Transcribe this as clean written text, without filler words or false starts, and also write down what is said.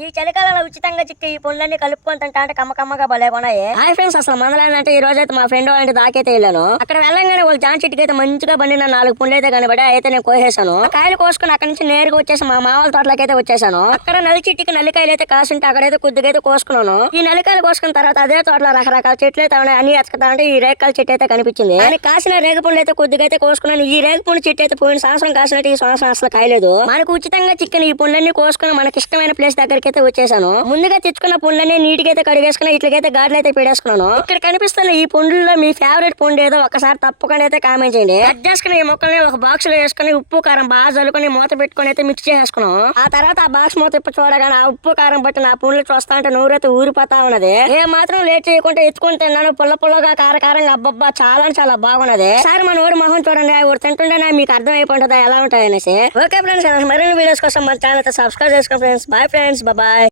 ఈ చలికాలంలో ఉచితంగా చిక్కి ఈ పండ్లన్నీ కలుపుకొని తింటా అంటే కమ్మకమ్మగా భలే ఉన్నాయి. హాయ్ ఫ్రెండ్స్, అసలు మొదలైందంటే ఈ రోజు అయితే మా ఫ్రెండ్ వాళ్ళ దాకైతే వెళ్ళాను. అక్కడ వెళ్ళంగానే వాళ్ళు జాన్ చెట్టుకి అయితే మంచిగా బండిన 4 పండ్లు అయితే కనబడి అయితే నేను కోసేసాను. కాయలు కోసుకుని అక్కడ నుంచి నేరుగా వచ్చేసి మా మామూలు తోటలోకి అయితే వచ్చేసాను. అక్కడ నల్లి చెట్టుకి నల్లికాయలు అయితే కాసుంటే అక్కడైతే కొద్దిగా అయితే కోసుకున్నాను. ఈ నల్లికాయలు కోసుకున్న తర్వాత అదే తోటలో రకరకాల చెట్లు అయితే ఉన్నాయి. అన్ని ఎత్తుకుతా అంటే ఈ రేగకాయల చెట్టు అయితే కనిపించింది. కానీ కాసిన రేగ పండ్లు అయితే కొద్దిగా అయితే కోసుకున్నాను. ఈ రేగ పండు చెట్టు అయితే పోయిన సంవత్సరం కాసినట్టు ఈ సంవత్సరం అసలు కాయలేదు. మనకు ఉచితంగా చిక్కిన ఈ పండ్లన్నీ కోసుకుని మనకి ఇష్టమైన ప్లేస్ దగ్గరికి అయితే వచ్చేసాను. ముందుగా తెచ్చుకున్న పండ్లన్నీ నీటికి అయితే కడిగేసుకుని ఇట్లకైతే గాడ్లు అయితే పెట్టేసుకున్నాను. ఇక్కడ కనిపిస్తున్న ఈ పండ్లలో మీ ఫేవరెట్ పండు ఏదో ఒకసారి తప్పకుండా అయితే కామెంట్ చేయండి. కట్ చేసుకుని ఈ మొక్కల్ని ఒక బాక్స్ లో వేసుకుని ఉప్పు కారం బాగా చల్లుకొని మూత పెట్టుకుని అయితే మిక్స్ చేసుకున్నాం. ఆ తర్వాత ఆ బాక్స్ మూత ఇప్పి చూడగానే ఆ ఉప్పు కారం బట్టి నా పండ్లు చూస్తా అంటే నూరైతే ఊరిపోతా ఉన్నది. ఏ మాత్రం లేట్ చేయకుండా ఎత్తుకుని తిన్నాను. పుల్లగా కారకారంగా అబ్బబ్బా చాలా బాగున్నది. ఒకసారి మన ఊరి మొహం చూడండి. ఊరు తింటుంటేనే మీకు అర్థం అయిపోతుందా ఎలా ఉంటాయనేసి. ఓకే ఫ్రెండ్స్, మరిన్ని వీడియోస్ కోసం మన ఛానల్ అయితే సబ్స్క్రైబ్ చేసుకోండి ఫ్రెండ్స్. Bye friends, bye.